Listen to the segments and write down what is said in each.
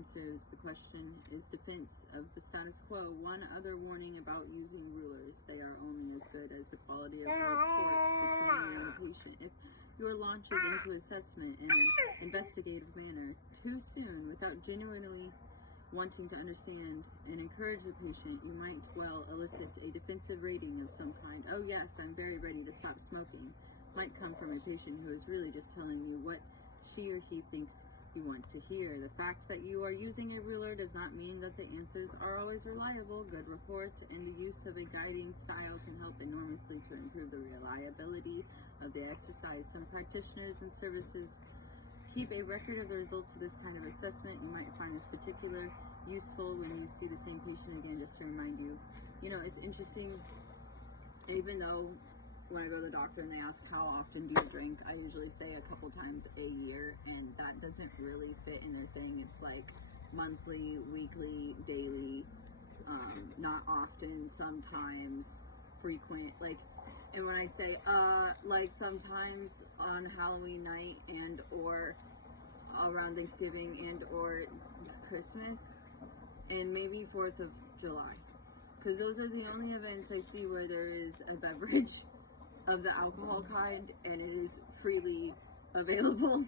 answers the question is defense of the status quo. One other warning about using rulers: they are only as good as the quality of rapport between you and the patient. If your launches into assessment in an investigative manner too soon without genuinely wanting to understand and encourage the patient, you might well elicit a defensive rating of some kind. Oh yes, I'm very ready to stop smoking, might come from a patient who is really just telling you what she or he thinks you want to hear. The fact that you are using a ruler does not mean that the answers are always reliable. Good rapport and the use of a guiding style can help enormously to improve the reliability of the exercise. Some practitioners and services keep a record of the results of this kind of assessment. You might find this particularly useful when you see the same patient again, just to remind you. You know, it's interesting, even though when I go to the doctor and they ask how often do you drink, I usually say a couple times a year, and that doesn't really fit in their thing. It's like monthly, weekly, daily, not often, sometimes, frequent, like. And when I say like sometimes on Halloween night and or around Thanksgiving and or Christmas and maybe 4th of July, because those are the only events I see where there is a beverage of the alcohol kind and it is freely available.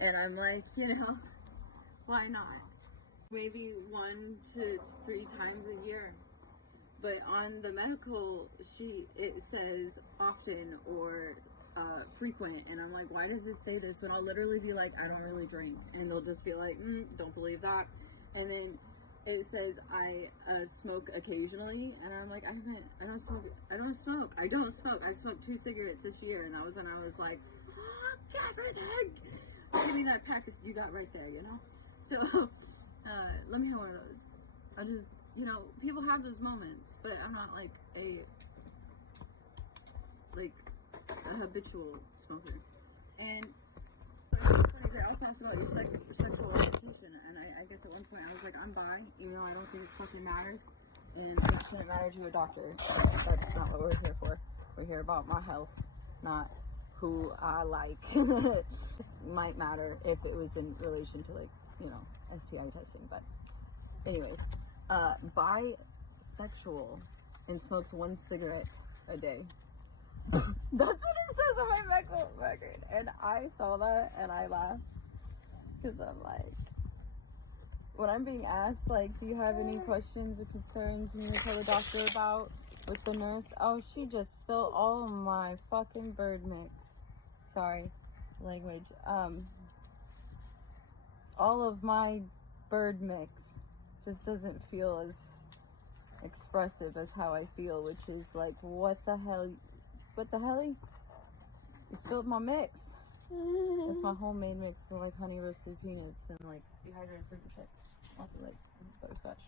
And I'm like, you know, why not? Maybe 1 to 3 times a year. But on the medical sheet, it says often or frequent. And I'm like, why does this say this when I'll literally be like, I don't really drink. And they'll just be like, don't believe that. And then it says I smoke occasionally. And I'm like, I don't smoke. I've smoked 2 cigarettes this year. And that was when I was like, fuck everything. Give me that pack you got right there, you know? So let me have one of those. I just, you know, people have those moments, but I'm not like a habitual smoker. And they also asked about your sexual orientation, and I guess at one point I was like, I'm bi, even though I don't think it fucking matters, and it shouldn't matter to a doctor. That's not what we're here for. We're here about my health, not who I like. This might matter if it was in relation to, like, you know, STI testing, but anyways, bisexual and smokes 1 cigarette a day. That's what it says on my medical record. And I saw that and I laughed, because I'm like, when I'm being asked, like, do you have any questions or concerns you need to tell the doctor about with the nurse? Oh, she just spilled all my fucking bird mix. Sorry, language. All of my bird mix just doesn't feel as expressive as how I feel, which is like, what the hell? You spilled my mix. It's my homemade mix, so like honey roasted peanuts and like dehydrated fruit and shit. Also like butterscotch,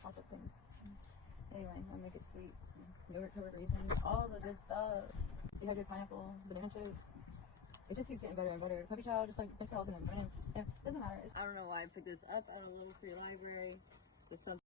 chocolate things. Anyway, I make it sweet. Yogurt covered raisins, all the good stuff. Dehydrated pineapple, banana chips. It just keeps getting better and better. Puppy chow, just like myself and M&M's. Yeah, doesn't matter. I don't know why I picked this up at a little free library. It's something